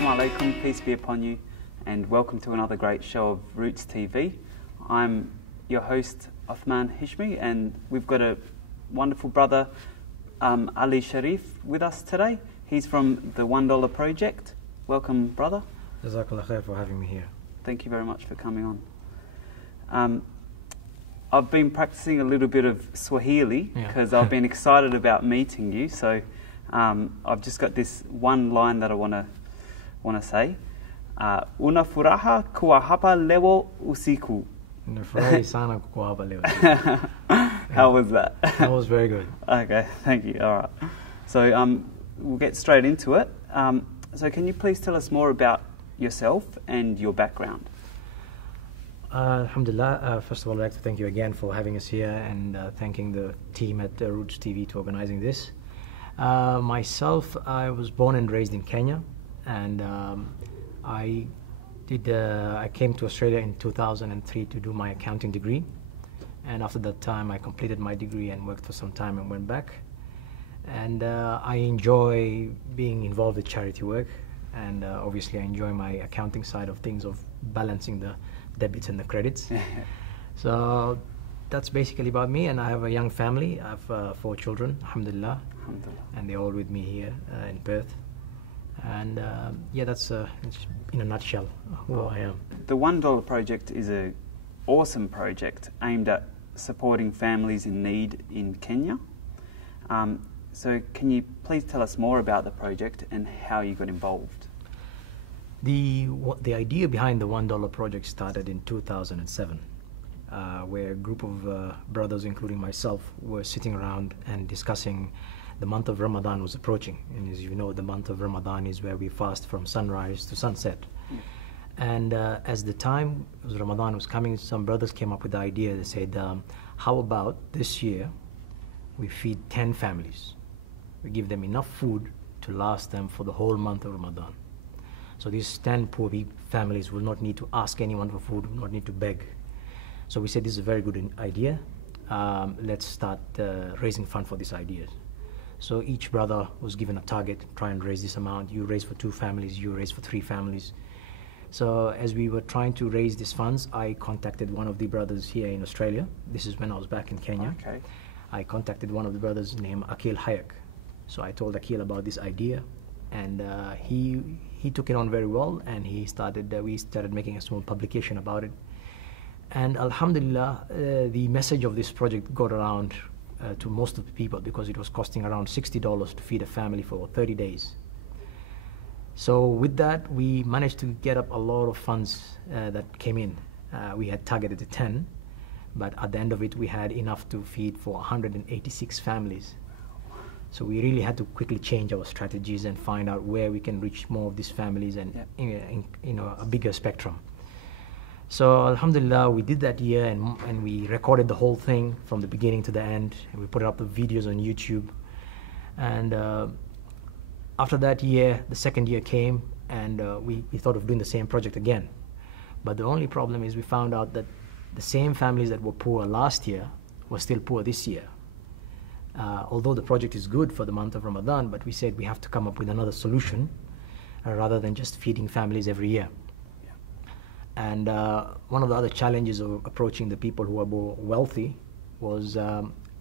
Assalamu alaikum, peace be upon you, and welcome to another great show of Roots TV. I'm your host, Othman Hishmi, and we've got a wonderful brother, Ali Shariff, with us today. He's from the $1 Project. Welcome, brother. Jazakallah khair for having me here. Thank you very much for coming on. I've been practicing a little bit of Swahili because I've been excited about meeting you. So I've just got this one line that I want to say. Una furaha kuwa hapa leo usiku. Nafurahi sana kuwa hapa leo usiku. How was that? That was very good. Okay, thank you. All right. So we'll get straight into it. So can you please tell us more about yourself and your background? Alhamdulillah, first of all, I'd like to thank you again for having us here and thanking the team at Roots TV to organizing this. Myself, I was born and raised in Kenya, and I came to Australia in 2003 to do my accounting degree, and after that time I completed my degree and worked for some time and went back. And I enjoy being involved with charity work, and obviously I enjoy my accounting side of things, of balancing the debits and the credits. So that's basically about me, and I have a young family. I have 4 children, alhamdulillah, and they're all with me here in Perth. And yeah, that's in a nutshell who I am. The $1 Project is an awesome project aimed at supporting families in need in Kenya. So can you please tell us more about the project and how you got involved? The idea behind the $1 Project started in 2007, where a group of brothers, including myself, were sitting around and discussing. The month of Ramadan was approaching, and as you know, the month of Ramadan is where we fast from sunrise to sunset. And as the time as Ramadan was coming, some brothers came up with the idea. They said, how about this year we feed 10 families? We give them enough food to last them for the whole month of Ramadan. So these 10 poor families will not need to ask anyone for food, will not need to beg. So we said, this is a very good idea. Let's start raising funds for this idea. So each brother was given a target, try and raise this amount. You raise for 2 families, you raise for 3 families. So as we were trying to raise these funds, I contacted one of the brothers here in Australia. This is when I was back in Kenya. Okay. I contacted one of the brothers named Akil Hayek. So I told Akil about this idea, and he took it on very well, and we started making a small publication about it. And alhamdulillah, the message of this project got around to most of the people, because it was costing around $60 to feed a family for 30 days. So with that, we managed to get up a lot of funds that came in. We had targeted 10, but at the end of it, we had enough to feed for 186 families. So we really had to quickly change our strategies and find out where we can reach more of these families and a bigger spectrum. So alhamdulillah, we did that year, and we recorded the whole thing from the beginning to the end, and we put up the videos on YouTube. And after that year, the second year came, and we thought of doing the same project again. But the only problem is we found out that the same families that were poor last year were still poor this year. Although the project is good for the month of Ramadan, but we said we have to come up with another solution rather than just feeding families every year. And one of the other challenges of approaching the people who are more wealthy was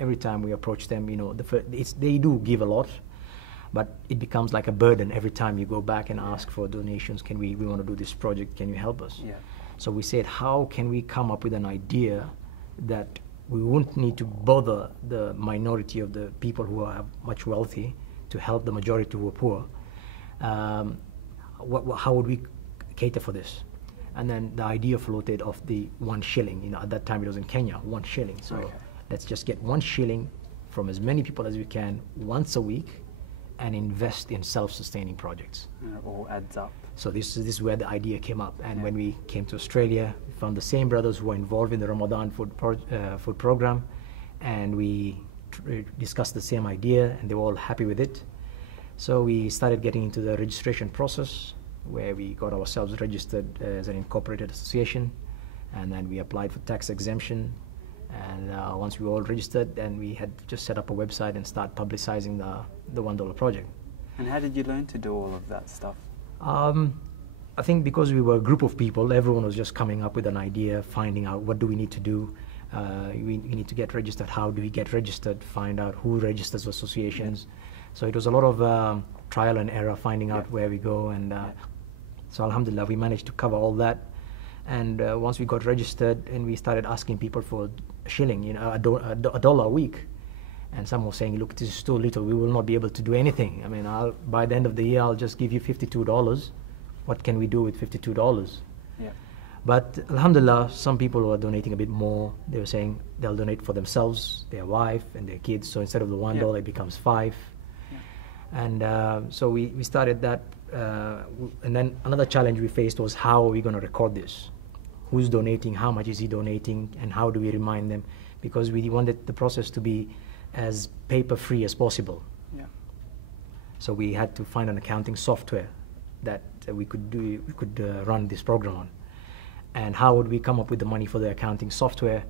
every time we approach them, they do give a lot, but it becomes like a burden every time you go back and ask for donations. We want to do this project, can you help us? Yeah. So we said, how can we come up with an idea that we won't need to bother the minority of the people who are much wealthy to help the majority who are poor? How would we cater for this? And then the idea floated of the 1 shilling. At that time it was in Kenya, 1 shilling. So let's just get 1 shilling from as many people as we can once a week and invest in self-sustaining projects. And it all adds up. So this is where the idea came up. And when we came to Australia, we found the same brothers who were involved in the Ramadan food program, and we discussed the same idea, and they were all happy with it. So we started getting into the registration process, where we got ourselves registered as an incorporated association, and then we applied for tax exemption. And once we were all registered, then we had just set up a website and start publicizing the $1 project. And how did you learn to do all of that stuff? I think because we were a group of people, everyone was just coming up with an idea, finding out what do we need to do. We need to get registered. How do we get registered? Find out who registers associations. So it was a lot of trial and error, finding out where we go. And so alhamdulillah, we managed to cover all that. And once we got registered, and we started asking people for a shilling, you know, a dollar a week. And some were saying, look, this is too little. We will not be able to do anything. I mean, by the end of the year, I'll just give you $52. What can we do with $52? Yeah. But alhamdulillah, some people were donating a bit more. They were saying they'll donate for themselves, their wife, and their kids. So instead of the $1, it becomes $5. Yeah. And so we started that. And then another challenge we faced was, how are we going to record this? Who's donating? How much is he donating? And how do we remind them? Because we wanted the process to be as paper-free as possible. Yeah. So we had to find an accounting software that we could run this program on. And how would we come up with the money for the accounting software?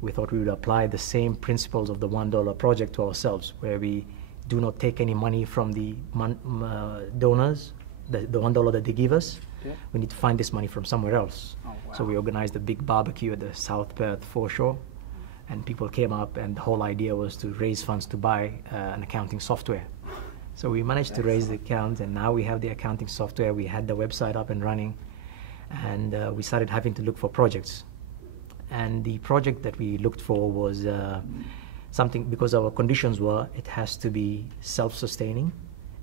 We thought we would apply the same principles of the $1 project to ourselves, where we do not take any money from the donors, the $1 that they give us. Yeah. We need to find this money from somewhere else. Oh, wow. So we organized a big barbecue at the South Perth foreshore, and people came up, and the whole idea was to raise funds to buy an accounting software. So we managed to raise the account, and now we have the accounting software. We had the website up and running, and we started having to look for projects. And the project that we looked for was something, because our conditions were, it has to be self-sustaining,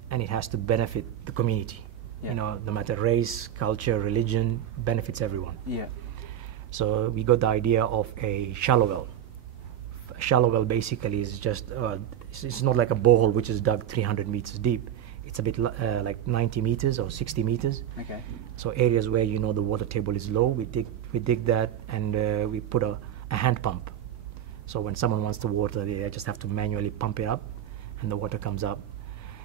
and it has to benefit the community. Yeah. You know, no matter race, culture, religion, benefits everyone. Yeah. So we got the idea of a shallow well. A shallow well basically is just, it's not like a borehole which is dug 300 meters deep. It's a bit like 90 meters or 60 meters. Okay. So areas where you know the water table is low, we dig that, and we put a hand pump. So when someone wants the water, they just have to manually pump it up, and the water comes up.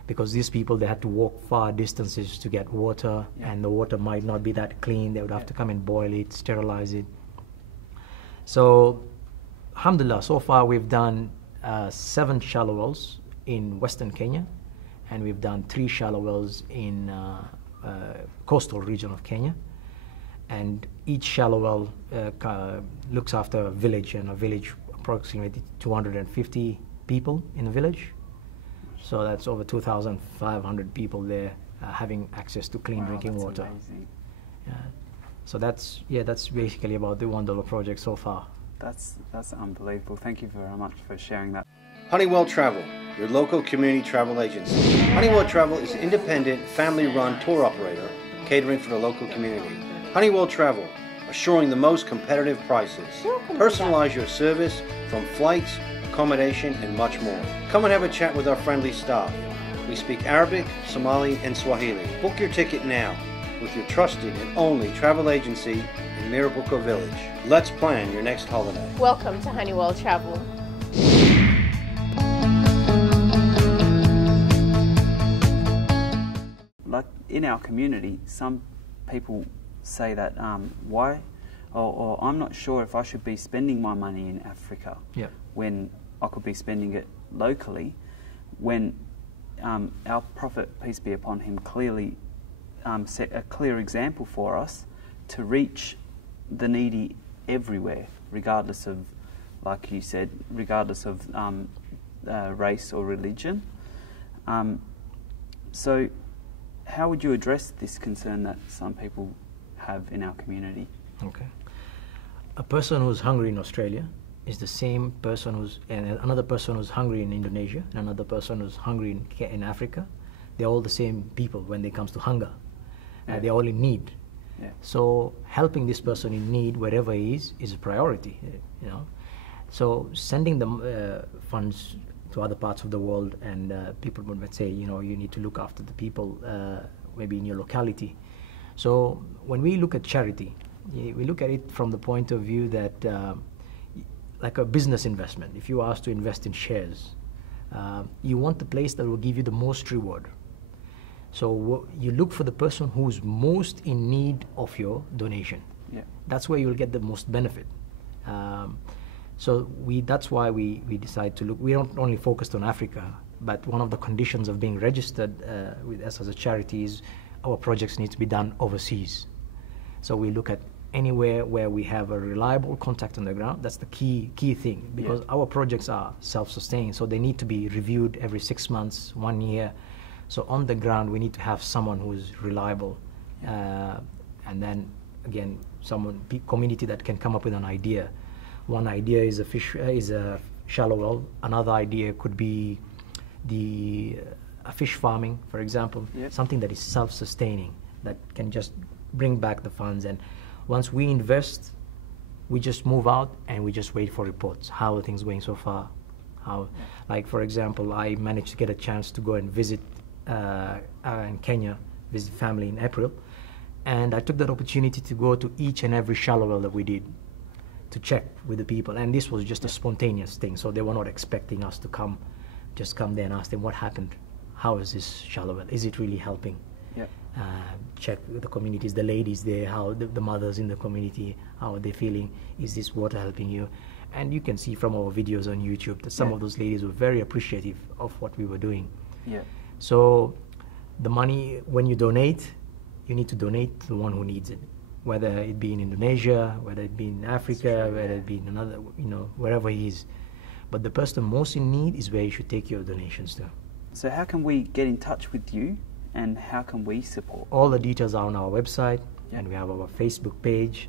Because these people, they had to walk far distances to get water, and the water might not be that clean. They would have to come and boil it, sterilize it. So, alhamdulillah, so far we've done 7 shallow wells in Western Kenya, and we've done 3 shallow wells in coastal region of Kenya. And each shallow well looks after a village, and a village approximately 250 people in the village. So that's over 2,500 people there having access to clean drinking water. Amazing. Yeah. So that's basically about the $1 project so far. That's unbelievable. Thank you very much for sharing that. Honeywell Travel, your local community travel agency. Honeywell Travel is an independent, family-run tour operator catering for the local community. Honeywell Travel, assuring the most competitive prices. Personalize your service from flights, accommodation, and much more. Come and have a chat with our friendly staff. We speak Arabic, Somali, and Swahili. Book your ticket now with your trusted and only travel agency in Mirabuka Village. Let's plan your next holiday. Welcome to Honeywell Travel. Like in our community, some people say that why, or I'm not sure if I should be spending my money in Africa when I could be spending it locally, when our Prophet, peace be upon him, clearly set a clear example for us to reach the needy everywhere, regardless of, like you said, regardless of race or religion. So how would you address this concern that some people have in our community? Okay. A person who's hungry in Australia is the same person and another person who's hungry in Indonesia, and another person who's hungry in Africa. They're all the same people when it comes to hunger. They're all in need. Yeah. So helping this person in need, wherever he is a priority. You know, so sending them funds to other parts of the world, and people would say, you know, you need to look after the people maybe in your locality. So when we look at charity, we look at it from the point of view that like a business investment. If you are asked to invest in shares, you want the place that will give you the most reward. So you look for the person who's most in need of your donation. Yeah. That's where you'll get the most benefit. So that's why we decide to look. We don't only focused on Africa, but one of the conditions of being registered with us as a charity is our projects need to be done overseas. So we look at anywhere where we have a reliable contact on the ground. That's the key thing, because our projects are self-sustaining, so they need to be reviewed every 6 months, 1 year. So on the ground, we need to have someone who is reliable, and then again, community that can come up with an idea. One idea is a shallow well. Another idea could be fish farming, for example, something that is self-sustaining, that can just bring back the funds. And once we invest, we just move out and we just wait for reports. How are things going so far? Like for example, I managed to get a chance to go and visit in Kenya, visit family in April, and I took that opportunity to go to each and every shallow well that we did, to check with the people. And this was just a spontaneous thing, so they were not expecting us to come there and ask them what happened. How is this shallow well? Is it really helping? Check with the communities, the ladies there, how the mothers in the community, how are they feeling? Is this water helping you? And you can see from our videos on YouTube that some of those ladies were very appreciative of what we were doing. So the money, when you donate, you need to donate to the one who needs it, whether it be in Indonesia, whether it be in Africa, whether it be in another, wherever he is. But the person most in need is where you should take your donations to. So how can we get in touch with you, and how can we support? All the details are on our website, and we have our Facebook page.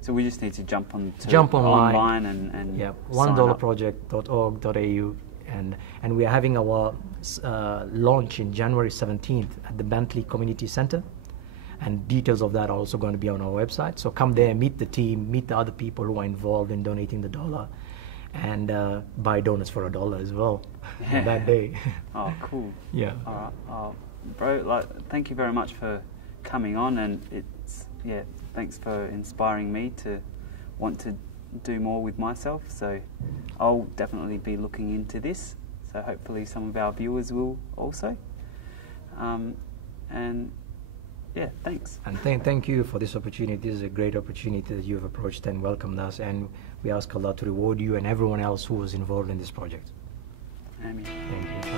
So we just need to jump online and $1project.org.au, and we are having our launch in January 17th at the Bentley Community Center, and details of that are also going to be on our website. So come there, meet the team, meet the other people who are involved in donating the $1, and buy donuts for $1 as well on that day. Oh, cool. Yeah. All right. Bro, thank you very much for coming on, and thanks for inspiring me to want to do more with myself. So I'll definitely be looking into this. So hopefully some of our viewers will also. Thanks. And thank you for this opportunity. This is a great opportunity that you've approached and welcomed us, and we ask Allah to reward you and everyone else who was involved in this project. Amen. Thank you.